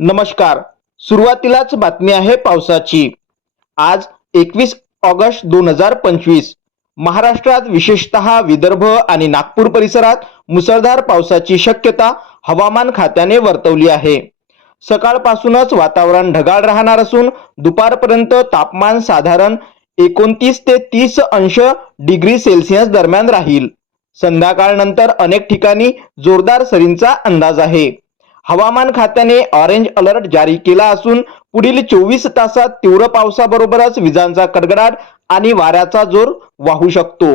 नमस्कार. सुरुवातीलाच बातमी आहे पावसाची. आज एकवीस ऑगस्ट दोन हजार पंचवीस. महाराष्ट्रात विशेषतः विदर्भ आणि नागपूर परिसरात मुसळधार पावसाची शक्यता हवामान खात्याने वर्तवली आहे. सकाळपासूनच वातावरण ढगाळ राहणार असून दुपारपर्यंत तापमान साधारण एकोणतीस ते तीस अंश डिग्री सेल्सिअस दरम्यान राहील. संध्याकाळनंतर अनेक ठिकाणी जोरदार सरींचा अंदाज आहे. हवामान खात्याने ऑरेंज अलर्ट जारी केला असून पुढील चोवीस तासात तीव्र पावसाबरोबरच विजांचा कडकडाट आणि वाऱ्याचा जोर वाहू शकतो.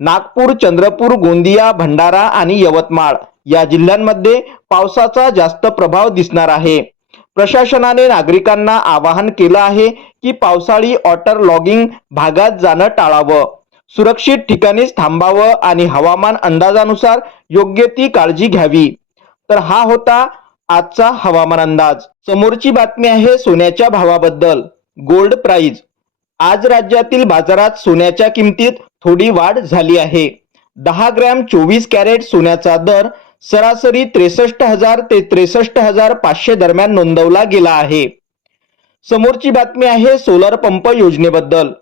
नागपूर चंद्रपूर गोंदिया भंडारा आणि यवतमाळ या जिल्ह्यांमध्ये पावसाचा जास्त प्रभाव दिसणार आहे. प्रशासनाने नागरिकांना आवाहन केलं आहे की पावसाळी ऑटर लॉगिंग भागात जाणं टाळावं. सुरक्षित ठिकाणीच थांबावं आणि हवामान अंदाजानुसार योग्य ती काळजी घ्यावी. तर हा होता आजचा हवामान अंदाज. समोरची बातमी आहे सोन्याच्या भावाबद्दल. Gold price. आज राज्यातील बाजारात सोन्याच्या किमतीत थोडी वाढ झाली आहे. दहा ग्रॅम चोवीस कॅरेट सोन्याचा दर सरासरी त्रेसष्ट हजार ते त्रेसष्ट हजार पाचशे दरम्यान नोंदवला गेला आहे. समोरची बातमी आहे सोलर पंप योजनेबद्दल.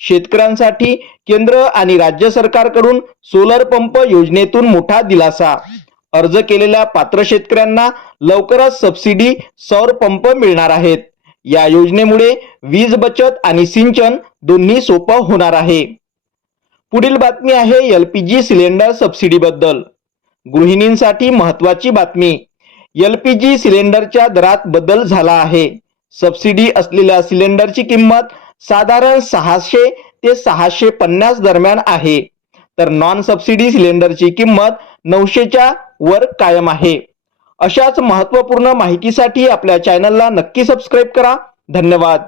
शेतकऱ्यांसाठी केंद्र आणि राज्य सरकारकडून सोलर पंप योजनेतून मोठा दिलासा. अर्ज केलेल्या पात्र शेतकऱ्यांना लवकरच सबसिडी सौर पंप मिळणार आहेत. या योजनेमुळे वीज बचत आणि सिंचन दोन्ही सोपं होणार आहे. पुढील बातमी आहे एलपीजी सिलेंडर सबसिडी बद्दल. गृहिणींसाठी महत्वाची बातमी. एलपीजी सिलेंडरच्या दरात बदल झाला आहे. सबसिडी असलेल्या सिलेंडरची किंमत साधारण सहाशे ते सहाशे पन्नास दरम्यान आहे. तर नॉन सबसिडी सिलेंडरची किंमत नऊशेच्या वर कायम आहे. अशाच महत्त्वपूर्ण माहितीसाठी आपल्या चॅनलला नक्की सबस्क्राईब करा. धन्यवाद.